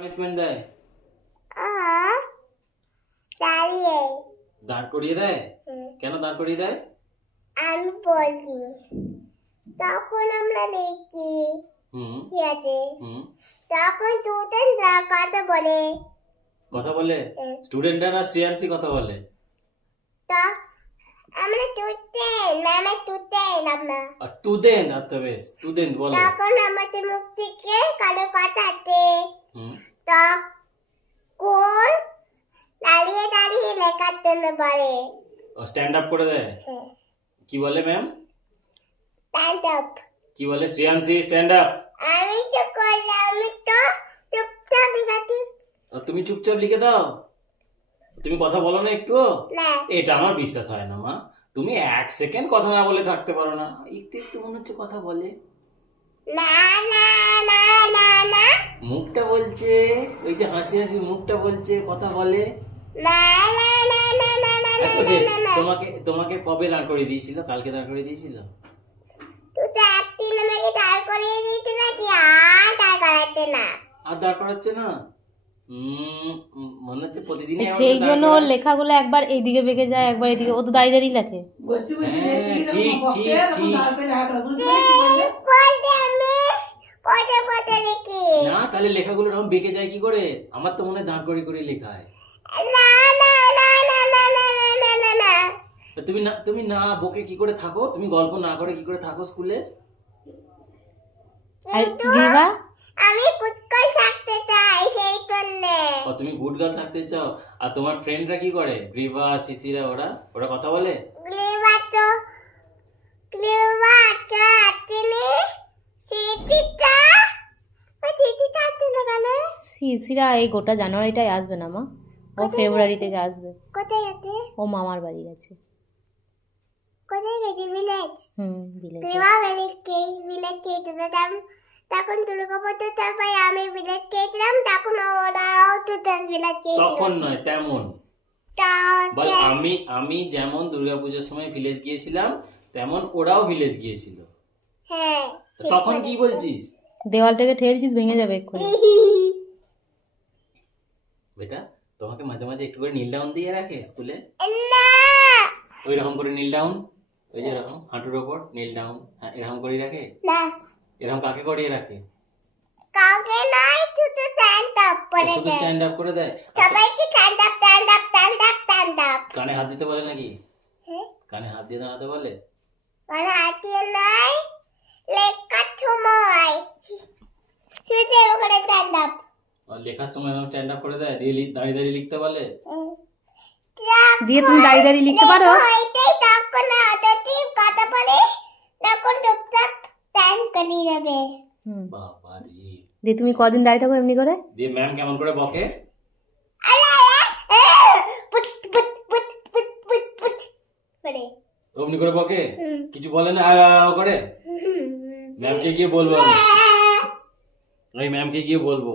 Punishment দেয়? দাঁড়িয়ে। দাঁড় করিয়ে দেয়? কেন দাঁড় করিয়ে দেয়? আমি বলছি তখন আমরা দেখি হুম। ঠিক আছে? তখন স্টুডেন্টরা কথা বলে। কথা বলে? স্টুডেন্টরা শ্রেয়াংশী কথা বলে? তা আমরা স্টুডেন্ট আমরা স্টুডেন্ট আমরা। তুদেন আচ্ছা বেশ তুদেন বলো। তখন আমাদের মুখ থেকে কারও কথা আছে হুম দাঁড়িয়ে দাঁড়িয়ে লেখার জন্য বলে? ও স্ট্যান্ড আপ করে দেয়? কি বলে ম্যাম স্ট্যান্ড আপ কি বলে শ্রেয়াংশী স্ট্যান্ড আপ আমি তো করলাম আমি তো চুপচাপ লেখাচ্ছি তুমি চুপচাপ লিখে দাও। তুমি কথা বলো না একটু এটা আমার বিশ্বাস হয় না মা। তুমি এক সেকেন্ড কথা না বলে থাকতে পারো না। একটু একটু মনে হচ্ছে কথা বলে। না না না না না। বলছে ওই যে হাসি হাসি মুখটা বলছে কথা বলে। তোমাকে তোমাকে কবে দাঁড় করিয়ে দিয়েছিল? কালকে দাঁড় করে দিয়েছিল? আর দাঁড় করাচ্ছে না। মনে হচ্ছে প্রতিদিনই সেই জন্য ওর লেখাগুলো একবার এইদিকে বেঁকে যায় একবার এইদিকে ও তো দাঁড়িয়ে দাঁড়িয়ে লেখে। হ্যাঁ, ঠিক ঠিক ঠিক। তাহলে লেখাগুলো এরকম বেঁকে যায় কি করে? আমার তো মনে হয় দাঁড় করে করে লেখা হয়। তুমি না তুমি না বকে কি করে থাকো? তুমি গল্প না করে কি করে থাকো স্কুলে? আমি গুডগার্ল থাকতে চাই সেই ও তুমি থাকতে চাও? আর তোমার ফ্রেন্ডরা কি করে? গ্রিভা সিসিরা ওরা? ওরা কথা বলে? শিশিরা এই গোটা জানুয়ারিটাই আসবে না মা? ও ফেব্রুয়ারি থেকে আসবে। কোথায় আছে ও মামার বাড়ি গেছে। কোথায় গেছে? ভিলেজ হুম বিলেতে গ্লিবা ভিলেজ কে ভিলেজ খেয়েছিলাম তখন দুর্গা পুজো তারপরে আমি ভিলেজ খেয়েছিলাম তখন ওরাও তো ভিলেজ খেয়েছিল তখন নয় তেমন। আমি আমি যেমন দুর্গাপূজার সময় ভিলেজ গিয়েছিলাম তেমন ওরাও ভিলেজ গিয়েছিল। হ্যাঁ তখন কি বলছিস? দেওয়ালটাকে ঠেলছিস ভেঙে যাবে এক্ষুনি। বেটা তোমাকে মাঝে মাঝে একটু করে নীল ডাউন দিয়ে রাখে স্কুলে? ওই রকম করে নীল ডাউন? ওই যে এরকম হাঁটুর ওপর নীল ডাউন হ্যাঁ এরকম করে রাখে? এরকম কাকে করিয়ে রাখে? কাউকে নয় শুধু স্ট্যান্ড আপ করে দেয়। স্ট্যান্ড আপ করে দেয়? সবাইকে stand up stand up stand up stand up কানে হাত দিতে বলে নাকি? কানে হাত দিয়ে দাঁড়াতে বলে? মানে আটিয়ে নয় লেখার সময় শুধু ওখানে স্ট্যান্ড আপ আর লেখার সময় স্ট্যান্ড আপ করে দেয় দিয়ে দাঁড়িয়ে দাঁড়িয়ে লিখতে বলে দিয়ে তুমি দাঁড়িয়ে দাঁড়িয়ে লিখতে পারো। দিয়ে তুমি কদিন দাঁড়িয়ে থাকো এমনি করে? দিয়ে ম্যাম কেমন করে বকে? Put put put put put put করে। অমনি করে বকে? কিছু বলে না? করে? ম্যামকে গিয়ে বলব? আমি ওই ম্যামকে গিয়ে বলব?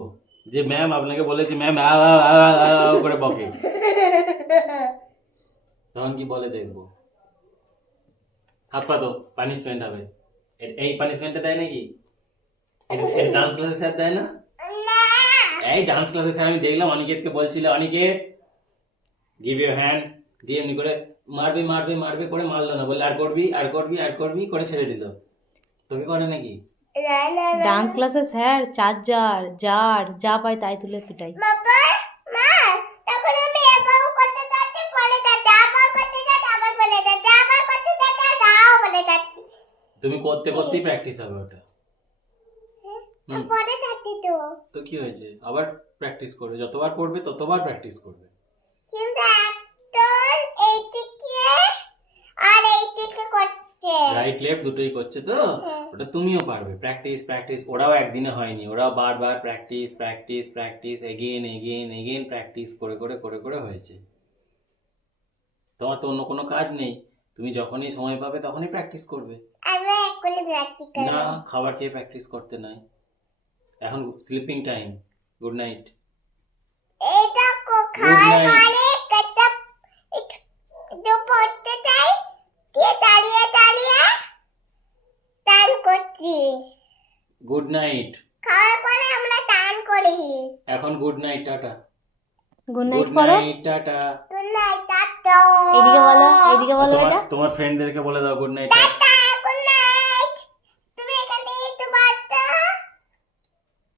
যে ম্যাম আপনাকে বলেছি ম্যাম করে বকে। তখন কি বলে দেখব। হাত পাতো পানিশমেন্ট হবে। এই পানিশমেন্টটা দেয় নাকি? ডান্স ক্লাসে স্যার দেয় না? এই ডান্স ক্লাসে স্যার আমি দেখলাম অনিকেতকে বলছিল অনিকেত গিভ ইউ হ্যান্ড দিয়ে এমনি করে মারবি মারবি মারবি করে মারলো না। বললে আর করবি আর করবি আর করবি করে ছেড়ে দিল। তোকে করে নাকি? ডান্স ক্লাসে স্যার চার্জার জার যা পায় তাই তুলে পিটাই তুমি করতে করতেই প্র্যাকটিস হবে ওটা। তো কি হয়েছে? আবার প্র্যাকটিস করবে যতবার করবে ততবার প্র্যাকটিস করবে। কিন্তু আর এইটিকে আর এইটিকে করতে রাইট লেফট দুটোই করছে তো? হ্যাঁ। ওটা তুমিও পারবে। প্র্যাকটিস প্র্যাকটিস ওরাও একদিনে হয়নি। ওরাও বারবার practice practice practice again again again practice করে করে করে করে হয়েছে। তোমার তো অন্য কোনো কাজ নেই। তুমি যখনই সময় পাবে তখনই প্র্যাকটিস করবে। না খাবার খেয়ে প্র্যাকটিস করতে নাই। এখন স্লিপিং টাইম গুড নাইট দাঁড়িয়ে দাঁড়িয়ে টান করছি গুড নাইট। খাওয়ার পরে আমরা টান করি। এখন good night tata. Good night good করো night tata. Good night tata. এদিকে বলো এদিকে বলো তোমার এটা। তোমার ফ্রেন্ডদেরকে বলে দাও গুড নাইট টাটা।